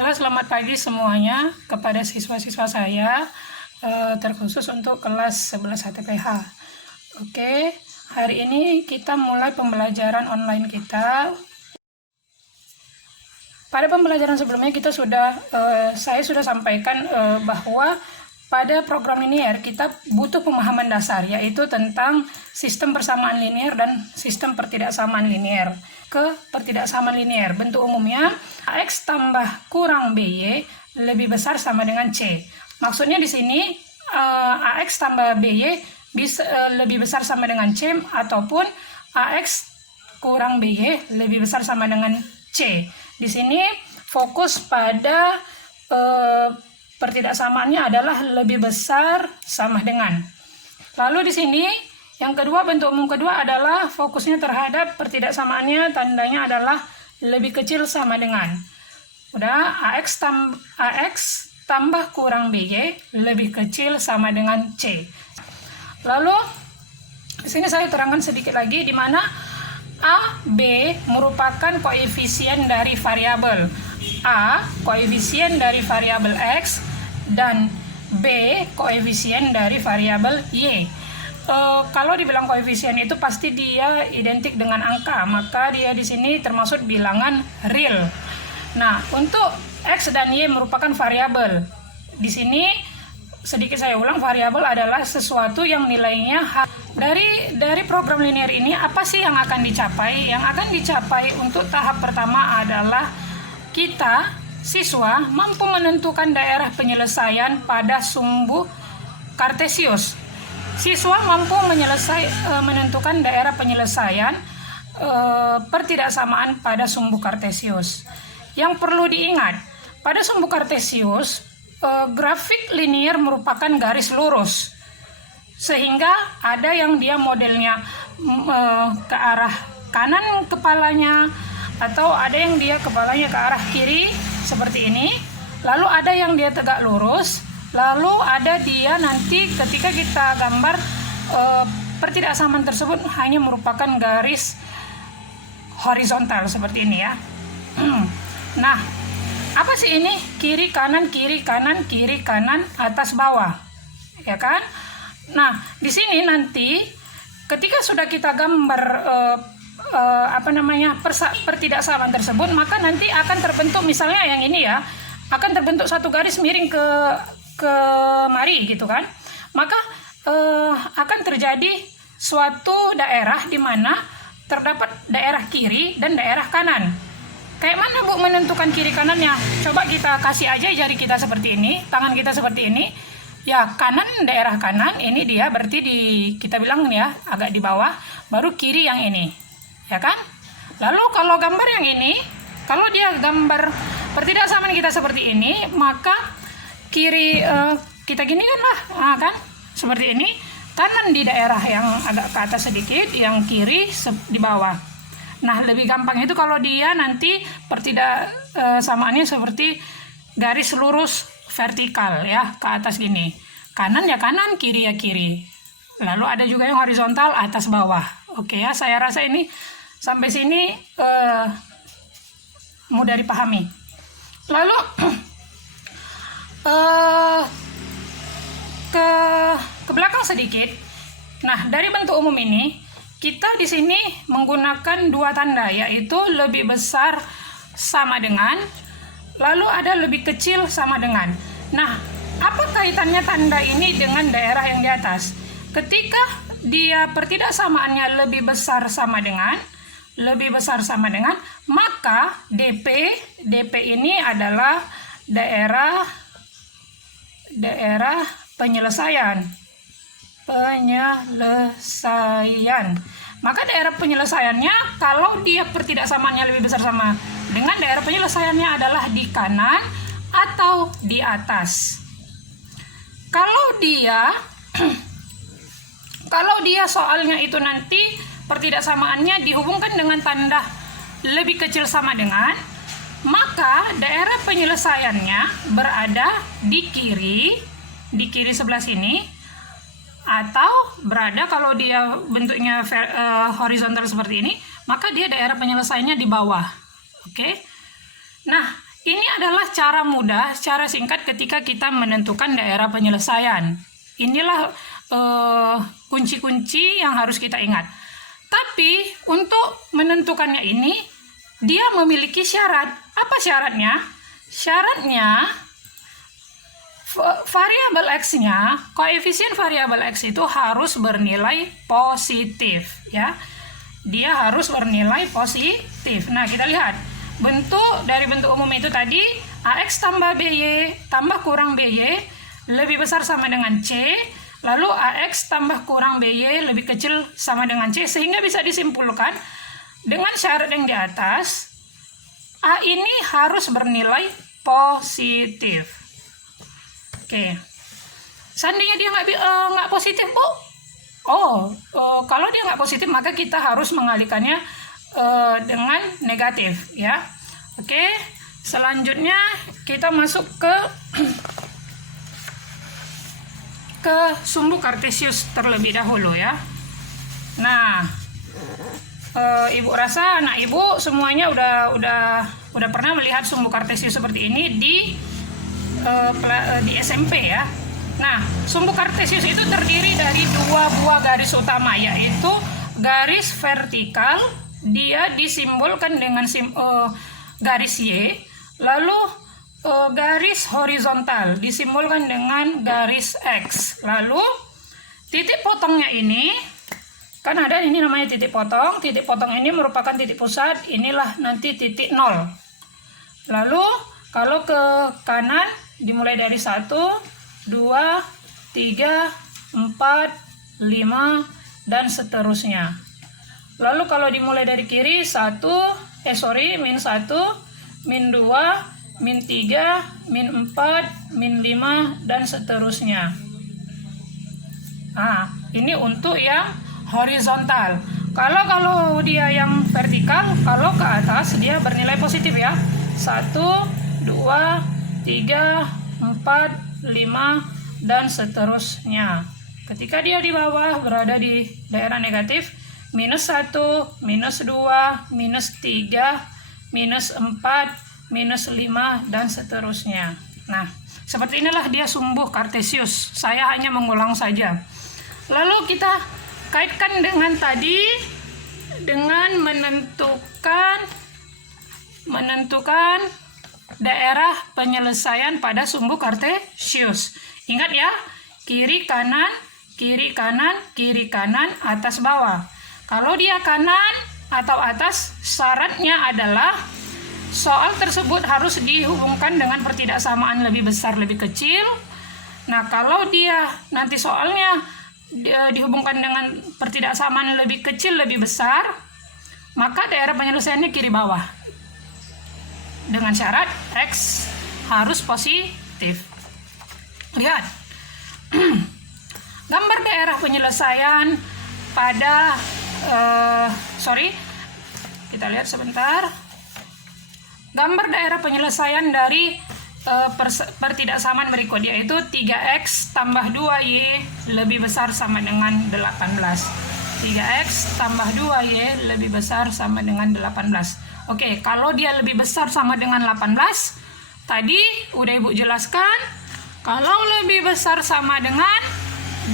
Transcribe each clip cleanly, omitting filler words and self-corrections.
Halo, selamat pagi semuanya kepada siswa-siswa saya, terkhusus untuk kelas 11 HTPH. Oke, hari ini kita mulai pembelajaran online kita. Pada pembelajaran sebelumnya saya sudah sampaikan bahwa pada program linear kita butuh pemahaman dasar, yaitu tentang sistem persamaan linear dan sistem pertidaksamaan linear. Ke pertidaksamaan linear, bentuk umumnya AX tambah kurang BY lebih besar sama dengan C. Maksudnya di sini AX tambah BY lebih besar sama dengan C, ataupun AX kurang BY lebih besar sama dengan C. Di sini fokus pada pertidaksamaannya adalah lebih besar sama dengan. Lalu di sini yang kedua, bentuk umum kedua adalah fokusnya terhadap pertidaksamaannya, tandanya adalah lebih kecil sama dengan. Udah, AX tambah kurang BY lebih kecil sama dengan C. Lalu di sini saya terangkan sedikit lagi di mana A, B merupakan koefisien dari variabel A, koefisien dari variabel X, dan B, koefisien dari variabel Y. Kalau dibilang koefisien itu pasti dia identik dengan angka, maka dia di sini termasuk bilangan real. Nah, untuk X dan Y merupakan variabel. Di sini sedikit saya ulang, variabel adalah sesuatu yang nilainya dari program linear ini. Apa sih yang akan dicapai? Yang akan dicapai untuk tahap pertama adalah kita siswa mampu menentukan daerah penyelesaian pada sumbu kartesius. Siswa mampu menentukan daerah penyelesaian pertidaksamaan pada sumbu kartesius. Yang perlu diingat, pada sumbu kartesius grafik linear merupakan garis lurus, sehingga ada yang dia modelnya ke arah kanan kepalanya, atau ada yang dia kepalanya ke arah kiri seperti ini. Lalu ada yang dia tegak lurus. Lalu ada dia nanti ketika kita gambar pertidaksamaan tersebut hanya merupakan garis horizontal seperti ini ya. Nah, apa sih ini? Kiri kanan kiri kanan kiri kanan atas bawah, ya kan? Nah, di sini nanti ketika sudah kita gambar pertidaksamaan tersebut, maka nanti akan terbentuk, misalnya yang ini ya, akan terbentuk satu garis miring ke mari gitu kan, maka akan terjadi suatu daerah di mana terdapat daerah kiri dan daerah kanan. Kayak mana Bu menentukan kiri kanannya? Coba kita kasih aja jari kita seperti ini, tangan kita seperti ini. Ya, kanan, daerah kanan ini dia berarti kita bilang ya agak di bawah, baru kiri yang ini, ya kan? Lalu kalau gambar yang ini, kalau dia gambar pertidaksamaan kita seperti ini, maka kiri kita gini kan lah, kan seperti ini, kanan di daerah yang agak ke atas sedikit, yang kiri di bawah. Nah, lebih gampang itu kalau dia nanti pertidaksamaannya seperti garis lurus vertikal ya, ke atas gini, kanan ya kanan, kiri ya kiri. Lalu ada juga yang horizontal atas bawah. Oke ya, saya rasa ini sampai sini mudah dipahami. Lalu ke belakang sedikit. Nah, dari bentuk umum ini kita di sini menggunakan dua tanda, yaitu lebih besar sama dengan, lalu ada lebih kecil sama dengan. Nah, apa kaitannya tanda ini dengan daerah yang di atas? Ketika dia pertidaksamaannya lebih besar sama dengan, maka DP ini adalah daerah penyelesaian. Maka daerah penyelesaiannya, kalau dia pertidaksamaannya lebih besar sama dengan, daerah penyelesaiannya adalah di kanan atau di atas. Kalau dia soalnya itu nanti pertidaksamaannya dihubungkan dengan tanda lebih kecil sama dengan, maka daerah penyelesaiannya berada di kiri sebelah sini, atau berada, kalau dia bentuknya horizontal seperti ini, maka dia daerah penyelesaiannya di bawah. Oke. Nah, Ini adalah cara mudah, cara singkat ketika kita menentukan daerah penyelesaian. Inilah kunci-kunci yang harus kita ingat. Tapi untuk menentukannya ini, dia memiliki syarat. Apa syaratnya? Syaratnya, variabel X-nya, koefisien variabel X itu harus bernilai positif, ya. Dia harus bernilai positif. Nah, kita lihat. Dari bentuk umum itu tadi, AX tambah BY tambah kurang BY lebih besar sama dengan C, lalu AX tambah kurang BY lebih kecil sama dengan C, sehingga bisa disimpulkan dengan syarat yang di atas, A ini harus bernilai positif. Oke. Seandainya dia nggak positif, Bu? Kalau dia nggak positif, maka kita harus mengalihkannya dengan negatif, ya. Oke, selanjutnya kita masuk ke sumbu kartesius terlebih dahulu, ya. Nah, ibu rasa anak ibu semuanya udah pernah melihat sumbu kartesius seperti ini di SMP, ya. Nah, sumbu kartesius itu terdiri dari dua buah garis utama, yaitu garis vertikal, dia disimbolkan dengan garis Y, lalu garis horizontal disimbolkan dengan garis X. Lalu titik potongnya ini, kan ada ini namanya titik potong. Titik potong ini merupakan titik pusat, inilah nanti titik 0. Lalu kalau ke kanan dimulai dari 1, 2, 3, 4, 5, dan seterusnya. Lalu kalau dimulai dari kiri, min 1, min 2, min 3, min 4, min 5, dan seterusnya. Nah, ini untuk yang horizontal. Kalau dia yang vertikal, kalau ke atas dia bernilai positif, ya. 1, 2, 3, 4, 5, dan seterusnya. Ketika dia di bawah berada di daerah negatif, minus 1, minus 2, minus 3, minus 4, minus 5, dan seterusnya. Nah, seperti inilah dia sumbu kartesius. Saya hanya mengulang saja. Lalu kita kaitkan dengan tadi, dengan menentukan daerah penyelesaian pada sumbu kartesius. Ingat, ya, kiri kanan, kiri kanan, kiri kanan, atas bawah. Kalau dia kanan atau atas, syaratnya adalah soal tersebut harus dihubungkan dengan pertidaksamaan lebih besar lebih kecil. Nah, kalau dia nanti soalnya dihubungkan dengan pertidaksamaan lebih kecil lebih besar, maka daerah penyelesaiannya kiri bawah. Dengan syarat X harus positif. Lihat. Gambar daerah penyelesaian pada kita lihat sebentar. Gambar daerah penyelesaian dari pertidaksamaan berikut, yaitu 3x tambah 2y lebih besar sama dengan 18. 3x tambah 2y lebih besar sama dengan 18. Oke, kalau dia lebih besar sama dengan 18, tadi udah Ibu jelaskan, kalau lebih besar sama dengan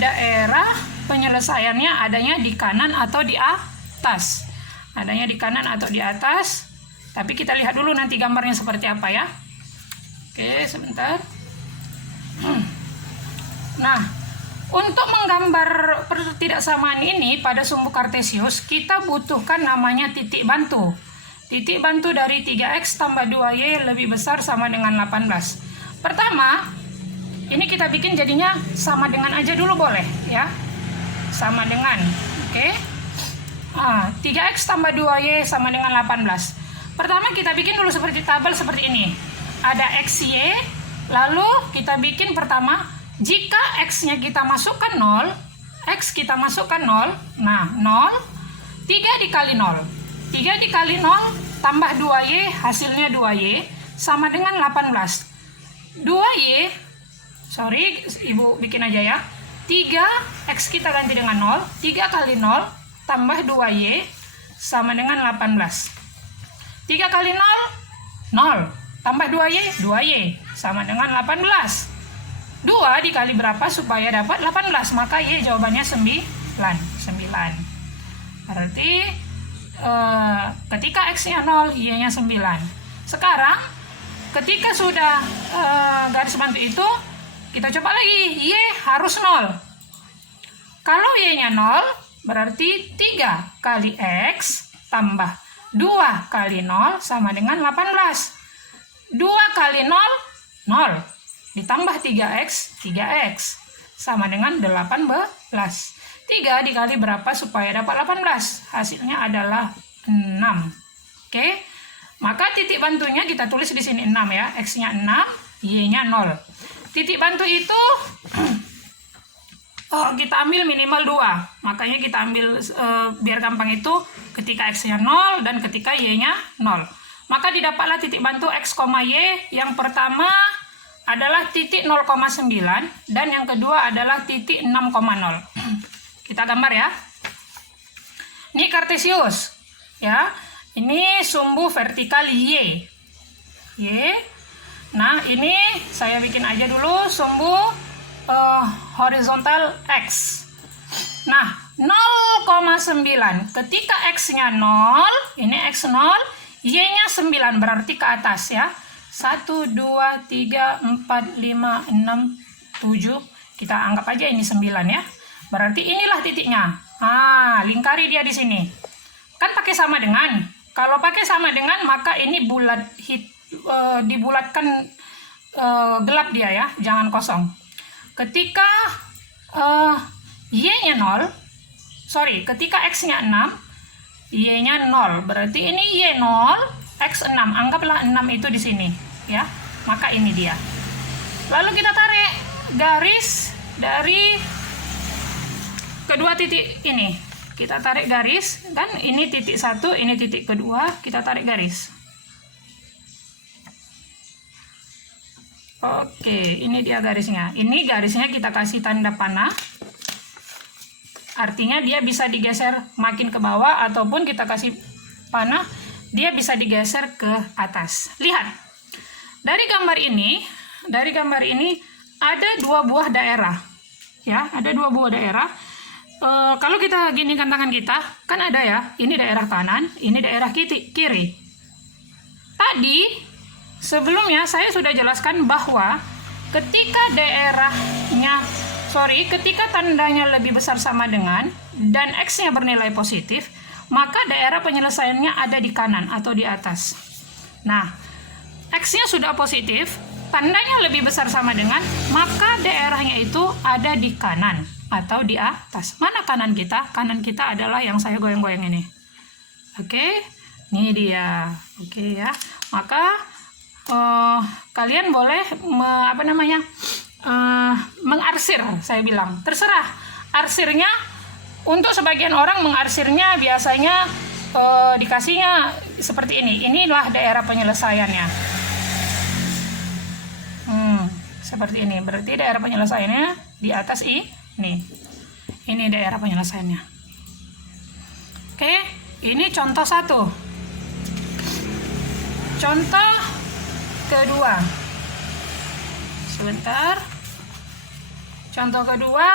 daerah penyelesaiannya adanya di kanan atau di atas. Adanya di kanan atau di atas. Tapi kita lihat dulu nanti gambarnya seperti apa, ya. Oke, sebentar. Nah, untuk menggambar pertidaksamaan ini pada sumbu kartesius, kita butuhkan namanya titik bantu. Titik bantu dari 3x tambah 2y lebih besar sama dengan 18. Pertama, ini kita bikin jadinya sama dengan aja dulu, boleh, ya. Sama dengan, oke. 3x tambah 2y sama dengan 18. Pertama kita bikin dulu seperti tabel seperti ini. Ada xy, lalu kita bikin pertama, jika x-nya kita masukkan 0, x kita masukkan 0, nah 0, 3 dikali 0. 3 dikali 0 tambah 2y, hasilnya 2y, sama dengan 18. 2y, sorry, Ibu bikin aja, ya. 3, x kita ganti dengan 0, 3 kali 0 tambah 2y sama dengan 18. 3 kali 0, 0. tambah 2Y, 2Y sama dengan 18. 2 dikali berapa supaya dapat 18? Maka Y jawabannya 9. Berarti ketika X-nya 0, Y-nya 9. Sekarang ketika sudah garis bantu itu, kita coba lagi, Y harus 0. Kalau Y-nya 0, berarti 3 kali X tambah 2 kali 0 sama dengan 18. 2 kali 0, 0. Ditambah 3X, 3X. Sama dengan 18. 3 dikali berapa supaya dapat 18? Hasilnya adalah 6. Oke. Maka titik bantunya kita tulis di sini 6 ya. X-nya 6, Y-nya 0. Titik bantu itu kita ambil minimal 2. Makanya kita ambil biar gampang itu ketika X-nya 0 dan ketika Y-nya 0. Maka didapatlah titik bantu X, Y. Yang pertama adalah titik 0,9 dan yang kedua adalah titik 6,0. Kita gambar ya. Ini Kartesius ya. Ini sumbu vertikal Y. Nah, ini saya bikin aja dulu sumbu horizontal X. Nah, 0,9. Ketika X-nya 0, ini X 0, Y-nya 9 berarti ke atas ya. 1, 2, 3, 4, 5, 6, 7. Kita anggap aja ini 9 ya. Berarti inilah titiknya. Lingkari dia di sini. Kan pakai sama dengan. Kalau pakai sama dengan maka ini dibulatkan gelap dia ya, jangan kosong. Ketika Y-nya 0, ketika X-nya 6, Y-nya 0. berarti ini Y 0, X 6. Anggaplah 6 itu di sini ya. Maka ini dia. Lalu kita tarik garis dari kedua titik ini. Kita tarik garis, kan ini titik 1, ini titik kedua, kita tarik garis. Oke, ini dia garisnya. Ini garisnya kita kasih tanda panah. Artinya dia bisa digeser makin ke bawah ataupun kita kasih panah, dia bisa digeser ke atas. Lihat. Dari gambar ini ada 2 buah daerah. Ya, ada 2 buah daerah. Kalau kita ginikan tangan kita, kan ada ya, ini daerah kanan, ini daerah kiri. Tadi sebelumnya saya sudah jelaskan bahwa ketika ketika tandanya lebih besar sama dengan dan X-nya bernilai positif, maka daerah penyelesaiannya ada di kanan atau di atas. Nah, X-nya sudah positif, tandanya lebih besar sama dengan, maka daerahnya itu ada di kanan atau di atas. Mana kanan kita? Kanan kita adalah yang saya goyang-goyang ini. Oke, ini dia. Oke ya. Maka kalian boleh mengarsir, saya bilang. Terserah. Arsirnya, untuk sebagian orang mengarsirnya biasanya dikasihnya seperti ini. Inilah daerah penyelesaiannya. Seperti ini. Berarti daerah penyelesaiannya di atas ini. Ini daerah penyelesaiannya. Oke, ini contoh 1. Contoh kedua. Sebentar. Contoh kedua,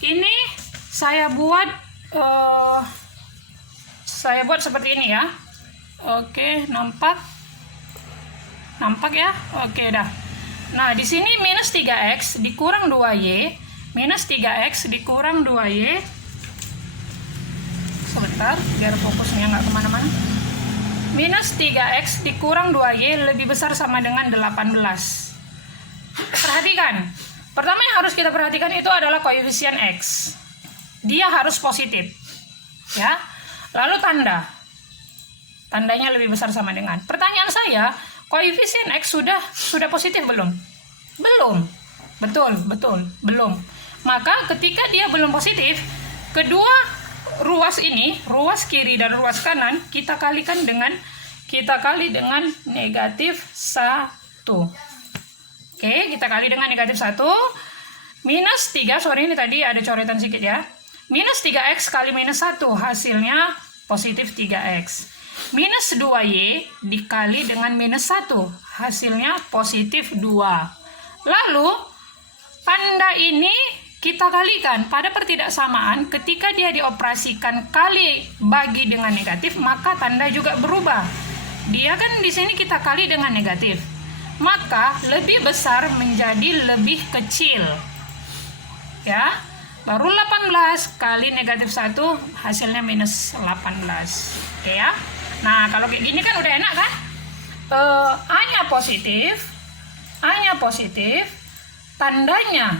ini saya buat seperti ini ya. Oke, nampak ya. Oke, dah. Nah, di sini minus 3X dikurang 2Y, minus 3X dikurang 2Y. Sebentar, biar fokusnya nggak kemana-mana. Minus 3X dikurang 2Y lebih besar sama dengan 18. Perhatikan. Pertama yang harus kita perhatikan itu adalah koefisien X. Dia harus positif. Ya. Lalu tandanya lebih besar sama dengan. Pertanyaan saya, koefisien X sudah positif belum? Belum. Betul, belum. Maka ketika dia belum positif, kedua ruas ini, ruas kiri dan ruas kanan, kita kali dengan negatif 1. Oke, kita kali dengan negatif 1. Minus 3, ini tadi ada coretan sedikit ya. Minus 3X kali minus 1, hasilnya positif 3X. Minus 2Y dikali dengan minus 1, hasilnya positif 2. Lalu, tanda ini kita kalikan pada pertidaksamaan. Ketika dia dioperasikan kali bagi dengan negatif, maka tanda juga berubah. Dia kan di sini kita kali dengan negatif. Maka lebih besar menjadi lebih kecil. Ya, baru 18 kali negatif 1 hasilnya minus 18. Oke ya. Nah, kalau kayak gini kan udah enak kan? A-nya positif, tandanya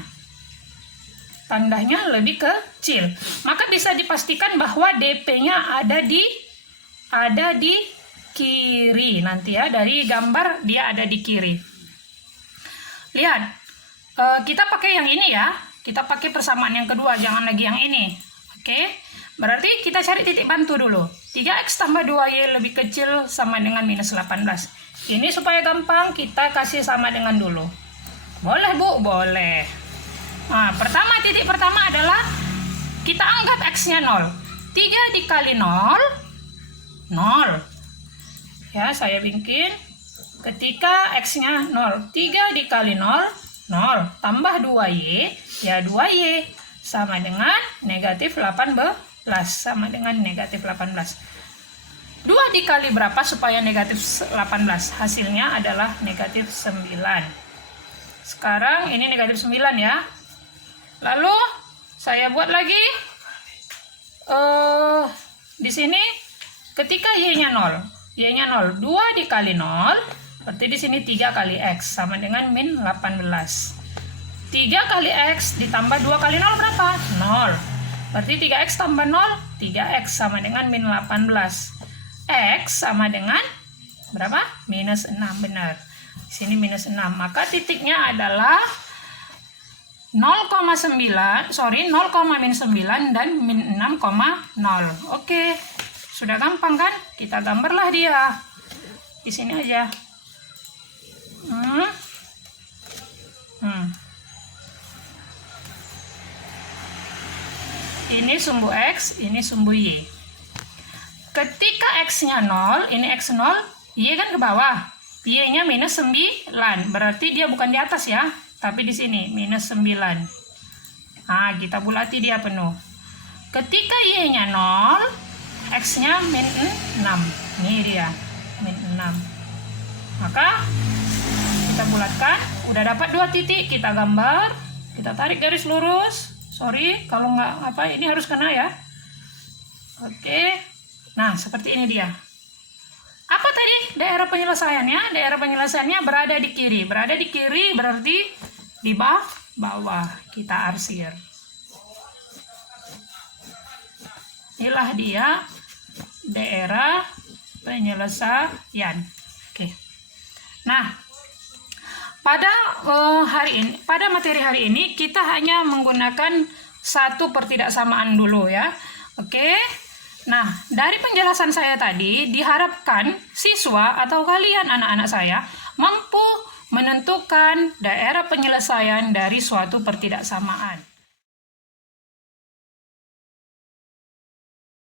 lebih kecil. Maka bisa dipastikan bahwa DP-nya ada di kiri nanti ya. Dari gambar dia ada di kiri. Lihat, kita pakai yang ini ya. Kita pakai persamaan yang kedua, jangan lagi yang ini. Oke, berarti kita cari titik bantu dulu. 3x tambah 2y lebih kecil sama dengan minus 18. Ini supaya gampang, kita kasih sama dengan dulu. Boleh Bu? Boleh. Nah, titik pertama adalah kita anggap x-nya 0. 3 dikali 0, 0. Ya, saya bikin. Ketika x-nya 0, 3 dikali 0, 0. Tambah 2y, ya 2y. Sama dengan negatif 18. Sama dengan negatif 18. 2 dikali berapa supaya negatif 18? Hasilnya adalah negatif 9. Sekarang ini negatif 9 ya. Lalu saya buat lagi di sini ketika y-nya 0. Y-nya 0, 2 dikali 0, berarti di sini 3 kali x sama dengan min 18. 3 kali x ditambah 2 kali 0 berapa? 0. Berarti 3x tambah 0, 3x sama dengan min 18. X sama dengan berapa? Minus 6, benar. Di sini minus 6. Maka titiknya adalah 0,9 dan min 6,0. Oke. Sudah gampang kan? Kita gambarlah dia. Di sini aja. Ini sumbu X, ini sumbu Y. Ketika X-nya 0, ini X 0, Y kan ke bawah. Y-nya minus 9, berarti dia bukan di atas ya, tapi di sini, minus 9. Nah, kita bulati dia penuh. Ketika Y-nya 0, X-nya min 6. Ini dia, min 6. Maka, kita bulatkan, udah dapat 2 titik, kita gambar, kita tarik garis lurus. Sorry, kalau nggak ini harus kena ya. Oke. Nah, seperti ini dia. Apa tadi daerah penyelesaiannya? Daerah penyelesaiannya berada di kiri. Berada di kiri berarti di bawah. Kita arsir. Inilah dia daerah penyelesaian. Oke. Nah, pada materi hari ini kita hanya menggunakan satu pertidaksamaan dulu ya. Oke. Nah, dari penjelasan saya tadi diharapkan siswa atau kalian anak-anak saya mampu menentukan daerah penyelesaian dari suatu pertidaksamaan.